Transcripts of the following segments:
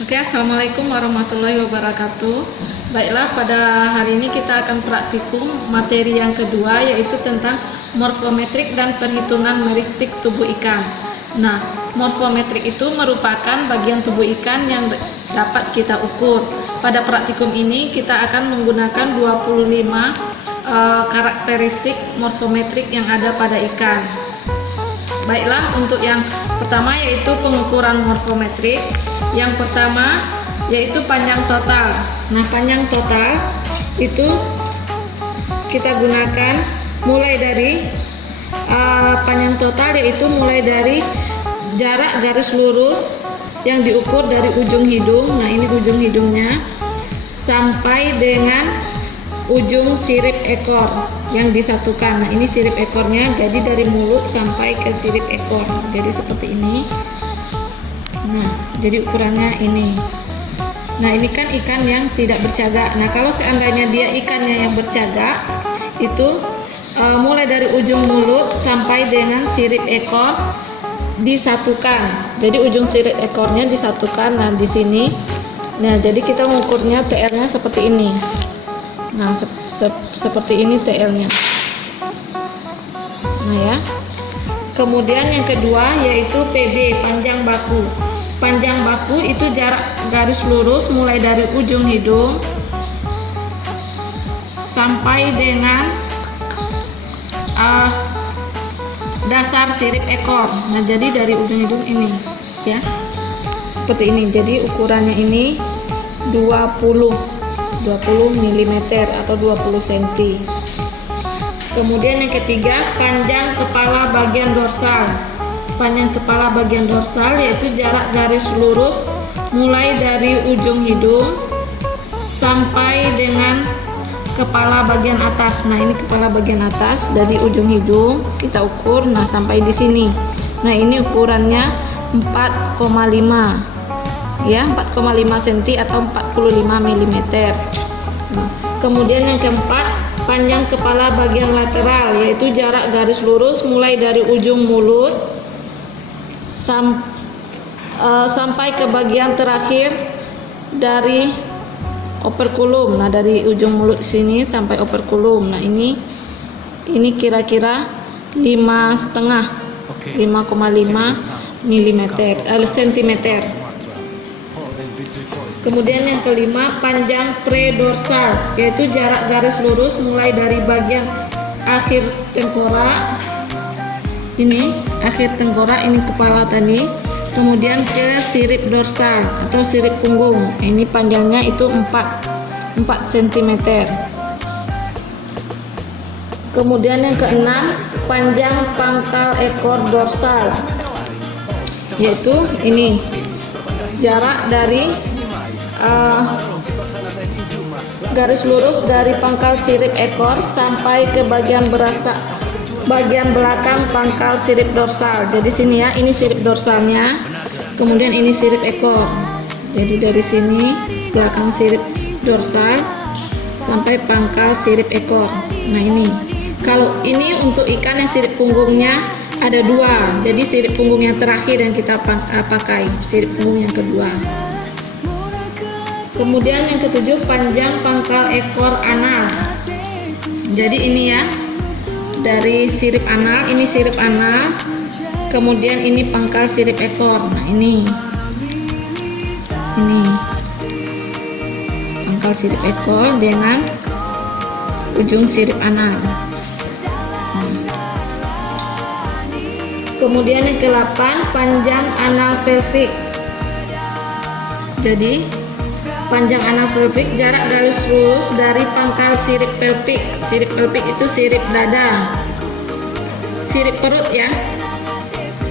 Oke, assalamualaikum warahmatullahi wabarakatuh. Baiklah, pada hari ini kita akan praktikum materi yang kedua, yaitu tentang morfometrik dan perhitungan meristik tubuh ikan. Nah, morfometrik itu merupakan bagian tubuh ikan yang dapat kita ukur. Pada praktikum ini kita akan menggunakan 25 karakteristik morfometrik yang ada pada ikan. Baiklah, untuk yang pertama yaitu pengukuran morfometrik. Yang pertama yaitu panjang total. Nah, panjang total itu kita gunakan mulai dari panjang total, yaitu mulai dari jarak garis lurus yang diukur dari ujung hidung. Nah, ini ujung hidungnya sampai dengan ujung sirip ekor yang disatukan. Nah, ini sirip ekornya, jadi dari mulut sampai ke sirip ekor. Jadi seperti ini. Nah, jadi ukurannya ini. Nah, ini kan ikan yang tidak bercagak. Nah, kalau seandainya dia ikannya yang bercagak, itu mulai dari ujung mulut sampai dengan sirip ekor disatukan. Jadi ujung sirip ekornya disatukan. Nah, di sini. Nah, jadi kita mengukurnya TL-nya seperti ini. Nah, seperti ini TL-nya. Nah, ya. Kemudian yang kedua yaitu PB, panjang baku. Panjang baku itu jarak garis lurus mulai dari ujung hidung sampai dengan dasar sirip ekor. Nah, jadi dari ujung hidung ini, ya, seperti ini. Jadi ukurannya ini 20 mm atau 20 cm. Kemudian yang ketiga, panjang kepala bagian dorsal. Panjang kepala bagian dorsal yaitu jarak garis lurus mulai dari ujung hidung sampai dengan kepala bagian atas. Nah, ini kepala bagian atas dari ujung hidung kita ukur. Nah, sampai di sini. Nah, ini ukurannya 4,5, ya, 4,5 cm atau 45 mm. Nah, kemudian yang keempat, panjang kepala bagian lateral yaitu jarak garis lurus mulai dari ujung mulut sampai ke bagian terakhir dari operkulum. Nah, dari ujung mulut sini sampai operkulum. Nah, ini kira-kira 5,5 cm. Kemudian yang kelima, panjang predorsal yaitu jarak garis lurus mulai dari bagian akhir tengkorak. Ini akhir tengkorak, ini kepala tadi, kemudian ke sirip dorsal atau sirip punggung. Ini panjangnya itu 4 cm. Kemudian yang keenam, panjang pangkal ekor dorsal yaitu ini jarak dari garis lurus dari pangkal sirip ekor sampai ke bagian belakang pangkal sirip dorsal. Jadi sini, ya, ini sirip dorsalnya, kemudian ini sirip ekor. Jadi dari sini belakang sirip dorsal sampai pangkal sirip ekor. Nah, ini kalau ini untuk ikan yang sirip punggungnya ada 2, jadi sirip punggung yang terakhir yang kita pakai, sirip punggung yang kedua. Kemudian yang ketujuh, panjang pangkal ekor anal. Jadi ini, ya, dari sirip anal, ini sirip anal, kemudian ini pangkal sirip ekor. Nah, ini pangkal sirip ekor dengan ujung sirip anal. Kemudian yang ke-8, panjang anal pelvik. Jadi panjang anal pelvik jarak garis lurus dari pangkal sirip pelvik. Sirip pelvik itu sirip dada, sirip perut, ya,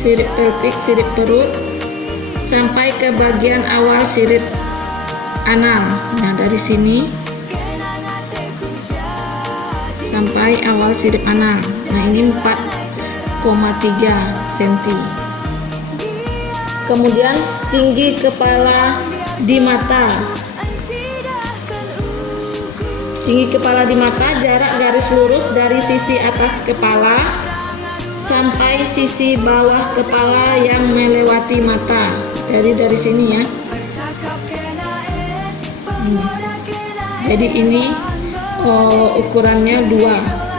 sirip pelvik, sirip perut, sampai ke bagian awal sirip anal. Nah, dari sini sampai awal sirip anal. Nah, ini 4,3 cm. Kemudian tinggi kepala di mata. Tinggi kepala di mata jarak garis lurus dari sisi atas kepala sampai sisi bawah kepala yang melewati mata. Dari sini, ya. ini. Jadi ini ukurannya 2.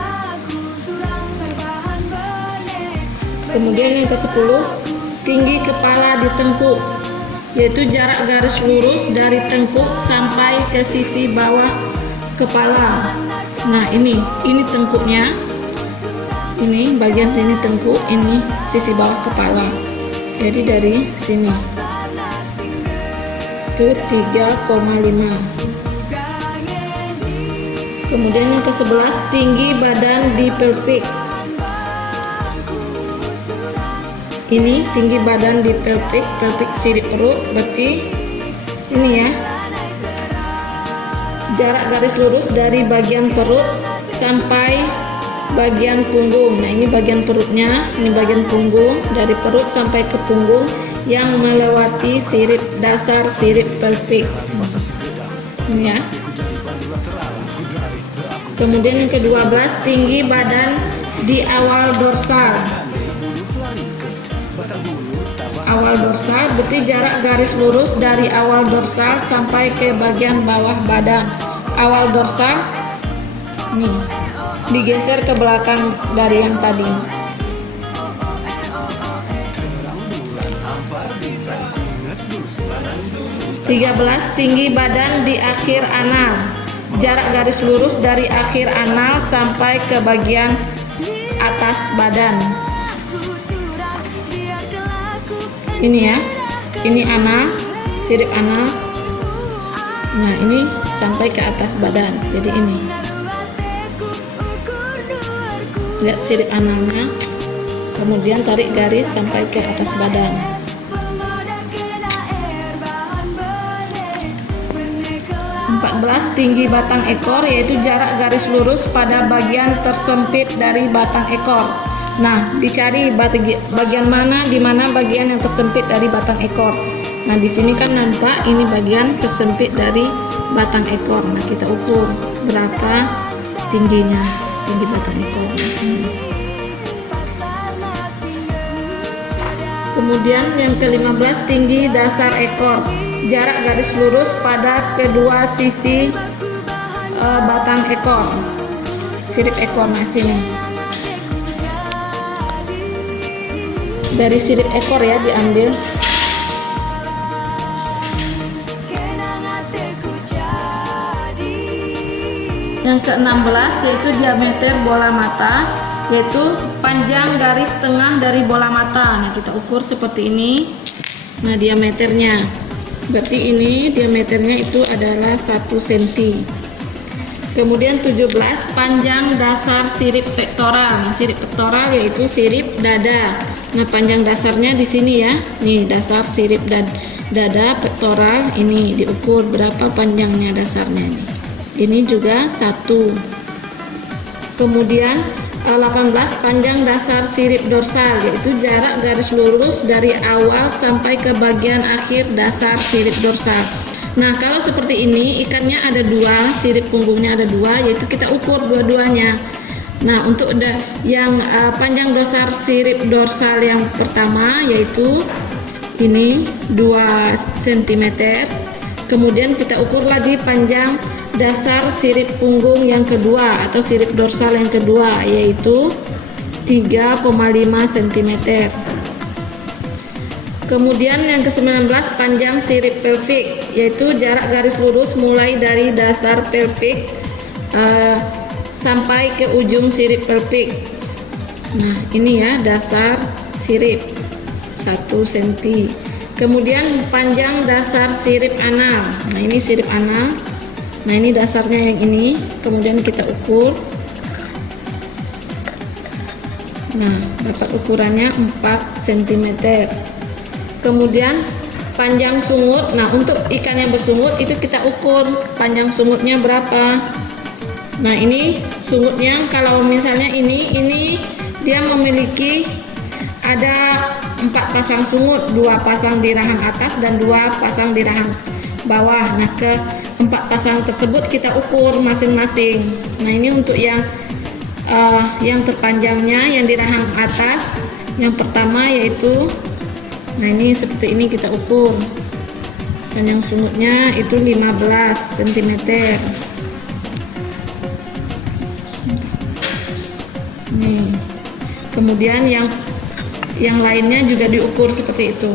Kemudian yang ke-10, tinggi kepala di tengkuk, yaitu jarak garis lurus dari tengkuk sampai ke sisi bawah kepala. Nah, ini tengkuknya. Ini bagian sini tengkuk, ini sisi bawah kepala. Jadi dari sini itu 3,5. Kemudian yang ke-11, tinggi badan di pelvic. Ini tinggi badan di pelvic sirip perut, berarti ini ya, jarak garis lurus dari bagian perut sampai bagian punggung. Nah, ini bagian perutnya, ini bagian punggung, dari perut sampai ke punggung yang melewati sirip dasar sirip pelvic. Ini ya. Kemudian yang ke-12, tinggi badan di awal dorsal. Awal dorsal berarti jarak garis lurus dari awal dorsal sampai ke bagian bawah badan. Awal dorsal nih digeser ke belakang dari yang tadi. 13, tinggi badan di akhir anal. Jarak garis lurus dari akhir anal sampai ke bagian atas badan. Ini ya, ini anal, sirip anal. Nah, ini sampai ke atas badan. Jadi ini, lihat sirip analnya, kemudian tarik garis sampai ke atas badan. 14, tinggi batang ekor, yaitu jarak garis lurus pada bagian tersempit dari batang ekor. Nah, dicari bagian mana, di mana bagian yang tersempit dari batang ekor. Nah, di sini kan nampak ini bagian tersempit dari batang ekor. Nah, kita ukur berapa tingginya, tinggi batang ekor. Kemudian yang ke-15, tinggi dasar ekor. Jarak garis lurus pada kedua sisi batang ekor, sirip ekor. Nah, sini dari sirip ekor ya diambil. Yang ke-16 yaitu diameter bola mata, yaitu panjang garis tengah dari bola mata. Nah, kita ukur seperti ini. Nah, diameternya berarti ini diameternya itu adalah 1 cm. Kemudian 17, panjang dasar sirip pektoral. Nah, sirip pektoral yaitu sirip dada. Nah, panjang dasarnya di sini ya. Nih, dasar sirip dada pektoral ini diukur berapa panjangnya dasarnya. Ini juga 1. Kemudian 18, panjang dasar sirip dorsal, yaitu jarak garis lurus dari awal sampai ke bagian akhir dasar sirip dorsal. Nah, kalau seperti ini ikannya ada 2, sirip punggungnya ada 2, yaitu kita ukur dua-duanya. Nah, untuk yang panjang dasar sirip dorsal yang pertama yaitu ini 2 cm. Kemudian kita ukur lagi panjang dasar sirip punggung yang kedua atau sirip dorsal yang kedua, yaitu 3,5 cm. Kemudian yang ke-19, panjang sirip pelvic, yaitu jarak garis lurus mulai dari dasar pelvic sampai ke ujung sirip pelvic. Nah, ini ya dasar sirip 1 cm. Kemudian panjang dasar sirip anal. Nah, ini sirip anal. Nah, ini dasarnya yang ini, kemudian kita ukur. Nah, dapat ukurannya 4 cm. Kemudian panjang sungut. Nah, untuk ikan yang bersungut itu kita ukur panjang sungutnya berapa. Nah, ini sungutnya kalau misalnya ini dia memiliki ada 4 pasang sungut, 2 pasang di rahang atas dan 2 pasang di rahang bawah. Nah, ke 4 pasang tersebut kita ukur masing-masing. Nah, ini untuk yang terpanjangnya yang di rahang atas yang pertama yaitu, nah ini seperti ini kita ukur. dan yang sungutnya itu 15 cm. Nih. Kemudian yang lainnya juga diukur seperti itu.